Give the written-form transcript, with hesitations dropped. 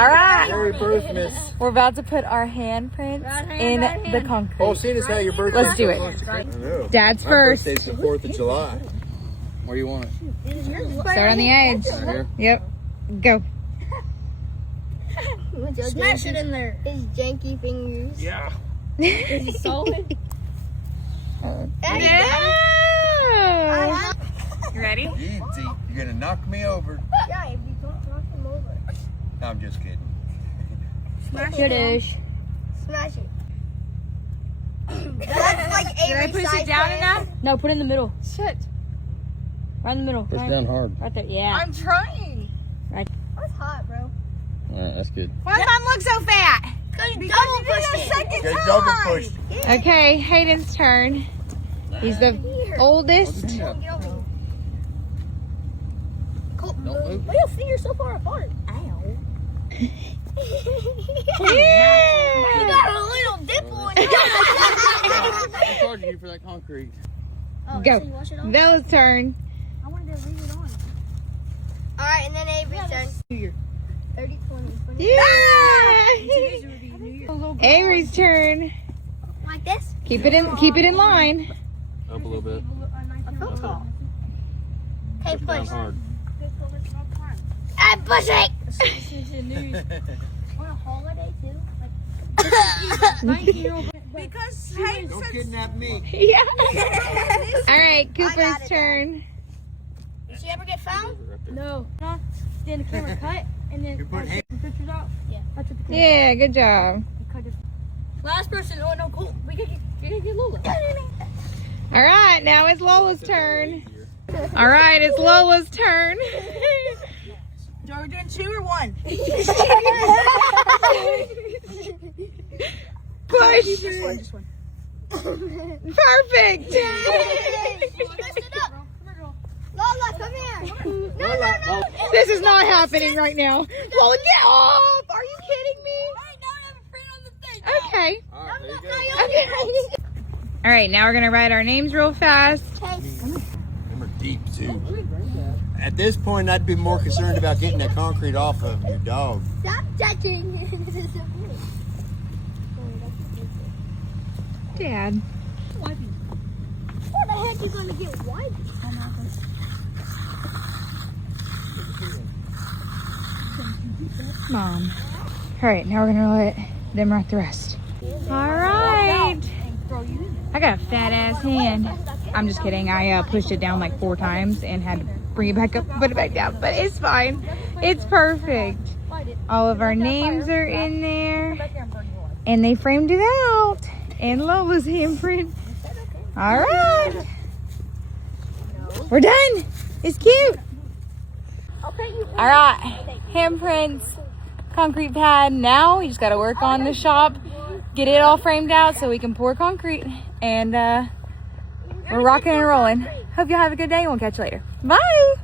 All right. Merry birthmas. We're about to put our handprints in the concrete. Oh, seeing as how your birthday. Let's do it. I know. Dad's My first. birthday's the 4th of July. Where do you want it? Start on the edge. Right here. Yep. Go. Smash it in there. His janky fingers. Yeah. Is it solid? Yeah. You ready? Easy. You're gonna knock me over. Yeah, if you don't knock him over. No, I'm just kidding. Smash It it. is. Smash it. That's like Did I push it down enough? No, put it in the middle. Shit. Right in the middle. Push Right, down hard. right there. Yeah. I'm trying. Right. That's hot, bro. Alright, that's good. Why does Mom look so fat? Double pushed it. Good double push. Okay, Hayden's turn. He's the oldest. Get over here. Cool. Don't move. Why your fingers so far apart? Ow. Yeah. You got a little dimple in your I'm charging you for that concrete. Oh, Go. so you wash it off? Bella's turn. I wanted to leave it on. Alright, and then Avery's turn. 30, 20, 20. Yeah. Avery's turn. Like this? Keep it in line. Up a little bit. Okay, Push down push. hard. I'm pushing! On a holiday too? Because hey, Don't kidnap me. Yeah. All right, Cooper's it, turn. Did she ever get found? no, then the camera cut and then You put hand- pictures out. Yeah, that's what the camera Yeah, good job. cut it. Last person. Oh no, cool. We gotta get Lola. All right, now it's Lola's turn. All right, it's Lola's turn. Are we doing 2 or 1? Push. Just one. Perfect. Messed it up. Lola, come here. No. This is not happening right now. Lola, get off. Are you kidding me? Okay. Alright, there you go. All right, now we're going to write our names real fast. Them are deep too. At this point, I'd be more concerned about getting that concrete off of your dog. Stop touching. Dad. What the heck you gonna get wiped? Mom. All right, now we're going to let them write the rest. All right. I got a fat ass hand. I'm just kidding. I pushed it down like 4 times and had to bring it back up, put it back down, but it's fine. It's perfect. All of our names are in there and they framed it out and Lola's handprint. All right. We're done. It's cute. All right. Handprints, concrete pad. Now you just got to work on the shop, get it all framed out so we can pour concrete, and we're rocking and rolling. Hope you have a good day and we'll catch you later. Bye.